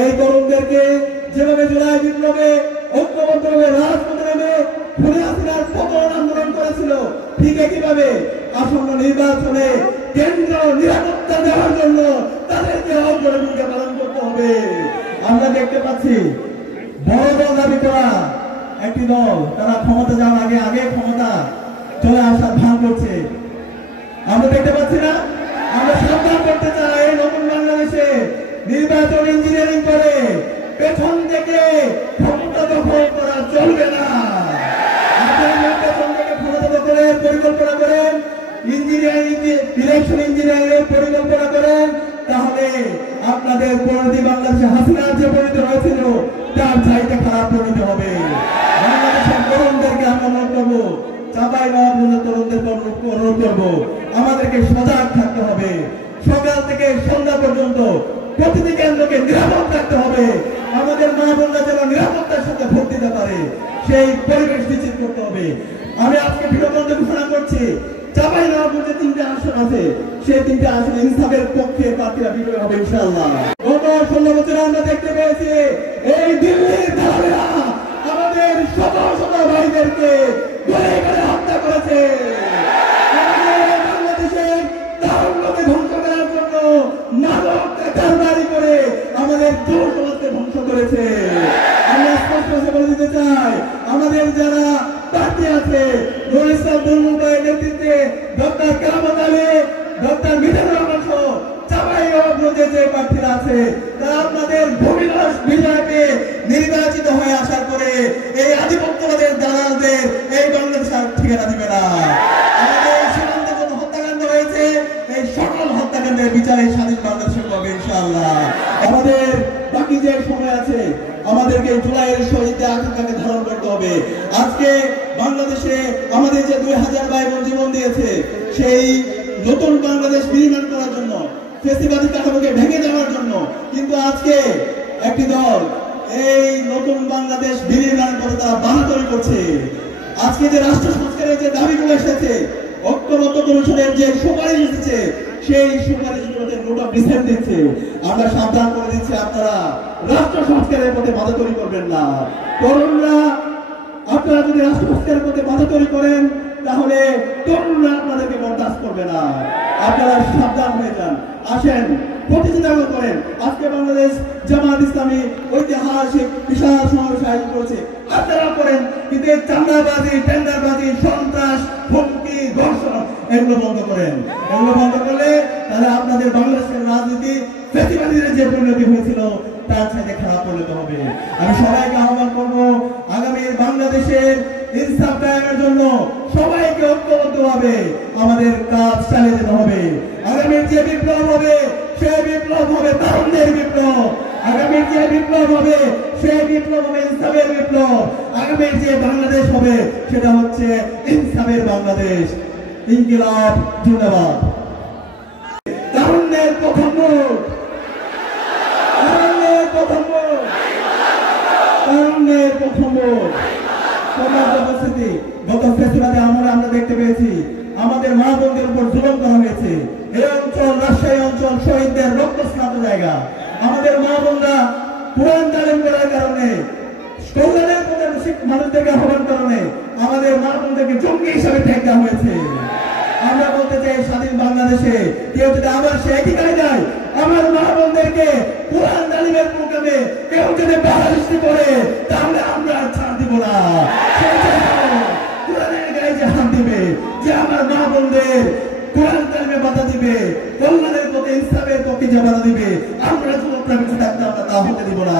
এই তরুণদেরকে যেভাবে জুলাই বিপ্লবে ঐক্যবদ্ধভাবে রাজপথে নেমে খুনে হাসিনার পতন আন্দোলন করেছিল, ঠিক একইভাবে আসন্ন নির্বাচনে কেন্দ্র নিরাপত্তা দেওয়ার জন্য তাদেরকে অগ্রণী ভূমিকা পালন করতে হবে। আমরা দেখতে পাচ্ছি বড় দল দাবি করা একটি দল, তারা ক্ষমতা যাওয়ার আগে আগে ক্ষমতা চলে আসার ভান করছে। আমরা দেখতে পাচ্ছি না? আমরা সাবধান করতে চাই, নতুন বাংলাদেশে নির্বাচন ইঞ্জিনিয়ারিং করে পেছন থেকে ক্ষমতা দখল করা চলবে না। আপনারা পেছন থেকে ক্ষমতা দখলের পরিকল্পনা করেন, ইলেকশন ইঞ্জিনিয়ারিং পরিকল্পনা করেন, তাহলে আপনাদের পরিণতি বাংলাদেশে হাসিনার যে পরিণতি হয়েছিল তার চাইতে খারাপ পরিণতি হবে। বাংলাদেশের তরুণদেরকে আমরা অনুরোধ করবো, চাঁপাইনবাবগঞ্জের তরুণদেরকে অনুরোধ করবো, আমাদেরকে সজাগ থাকতে হবে। সকাল থেকে সন্ধ্যা পর্যন্ত প্রতিটি কেন্দ্রকে নিরাপদ রাখতে হবে। আমাদের মা বোনরা যেন নিরাপত্তার সাথে ভোট দিতে পারে সেই পরিবেশ নিশ্চিত করতে হবে। আমি আজকে বিরোধী ঘোষণা করছি, চাঁপাইনবাবগঞ্জে 3টা আসন আছে, সেই 3টা আসন ইনসাফের পক্ষে প্রার্থীরা বিজয়ী হবে ইনশাআল্লাহ। গত 16 বছরে আমরা দেখতে পেয়েছি এই দিল্লির দালালেরা আমাদের শত শত ভাইদেরকে গলে গলে হত্যা করেছে। বাংলাদেশের তারুণ্যকে ধ্বংস করার জন্য মাদক কারবারি করে আমাদের যুব সমাজকে ধ্বংস করেছে। আমরা স্পষ্ট বলে দিতে চাই, আমাদের যারা প্রার্থী আছে নুরুল ইসলাম দুর্মুখের নেতৃত্বে ডক্টর কারামত আলী, ডক্টর মিজানুর রহমান সহ চাঁপাইনবাবগঞ্জে যে প্রার্থীরা আছে তারা আপনাদের ভূমিধস বিজয় পেয়ে নির্বাচিত হয়ে আসার পরে এই আধিপত্যবাদের দালালদের এই বাংলাদেশ আর ঠিকানা দিবে না। আমাদের সীমান্তে যত হত্যাকাণ্ড হয়েছে এই সকল হত্যাকাণ্ডের বিচারে স্বাধীন বাংলাদেশে হবে ইনশাআল্লাহ। আমাদের বাকি যে সময় আছে আমাদেরকে জুলাইয়ের শহীদে আকাঙ্ক্ষাকে ধারণ করতে হবে। আজকে বাংলাদেশে আমাদের যে 2000 ভাই বোন জীবন দিয়েছে সেই নতুন বাংলাদেশ নির্মাণ করার জন্য, ফ্যাসিবাদী কাঠামোকে ভেঙে দেওয়ার জন্য, কিন্তু আজকে একটি দল এই নতুন বাংলাদেশ নির্মাণ করে তারা বাধা তৈরি করছে। আজকে যে রাষ্ট্র সংস্কারের যে দাবিগুলো এসেছে, ঐক্যবদ্ধ কমিশনের যে সুপারিশ এসেছে সেই সুপারিশগুলোতে নোট অফ ডিসেন্ট দিচ্ছে। আমরা সাবধান করে দিচ্ছি, আপনারা রাষ্ট্র সংস্কারের পথে বাধা তৈরি করবেন না। তরুণরা আপনারা যদি রাষ্ট্র সংস্কারের পথে বাধা তৈরি করেন তাহলে তরুণরা আপনাদেরকে বরদাস্ত করবে না। আপনারা সাবধান হয়ে যান, আসেন প্রতিযোগিতা করেন। আজকে বাংলাদেশ জামাত ইসলামী ঐতিহাসিক বিশাল সমাবেশ আয়োজন করেছে, আপনারা করেন, কিন্তু এই চাঁদাবাজি, টেন্ডারবাজি, সন্ত্রাস, হুমকি, ধর্ষণ এগুলো বন্ধ করেন। এগুলো বন্ধ করলে তাহলে আপনাদের বাংলাদেশের রাজনীতি ফ্যাসিবাদীদের যে পরিণতি হয়েছিল তার সাথে খারাপ পরিণত হবে। আমি সবাইকে আহ্বান করবো, আগামীর বাংলাদেশের ইনসাফ কায়েমের জন্য সবাইকে ঐক্যবদ্ধভাবে আমাদের কাজ চালিয়ে যেতে হবে। আগামীর যে বিপ্লব হবে সেই বিপ্লব হবে তারুণ্যের বিপ্লব। আগামীর যে বিপ্লব হবে সেই বিপ্লব হবে ইনসাফের বিপ্লব। আগামীর যে বাংলাদেশ হবে সেটা হচ্ছে ইনসাফের বাংলাদেশ। ইনকিলাব জিন্দাবাদ। তারুণ্যের প্রথম ভোট, তারুণ্যের প্রথম ভোট, তারুণ্যের প্রথম ভোট। সমাজ উপস্থিতি গত ফেস্টিভ্যালে আমরা দেখতে পেয়েছি আমাদের মা বোনদের উপর জুলুম করা হয়েছে। এই অঞ্চল রাজশাহী অঞ্চল শহীদদের রক্তস্নাত জায়গা। আমাদের মা বোনরা কোরআন তালিম করার কারণে, কল্যাণের পথে মানুষদেরকে আহ্বান কারণে আমাদের মা বোনদেরকে জঙ্গি হিসাবে ট্যাগ দেওয়া হয়েছে। আমরা বলতে চাই, স্বাধীন বাংলাদেশে কেউ যদি আবার সে একই যায়, আমার মা বোনদেরকে কোরআন তালিমের প্রোগ্রামে কেউ যদি বাধা সৃষ্টি করে তাহলে আমরা ছাড় দিব না। কোরআনের গায়ে যে হাত দিবে, যে আমার মা বোনদের কোরআন তালিমে বাধা দিবে, কল্যাণের পথে ইনসাফের পক্ষে যে বাধা দিবে, আমরা যুবকরা বেঁচে থাকতে আমরা তা হতে দিব না।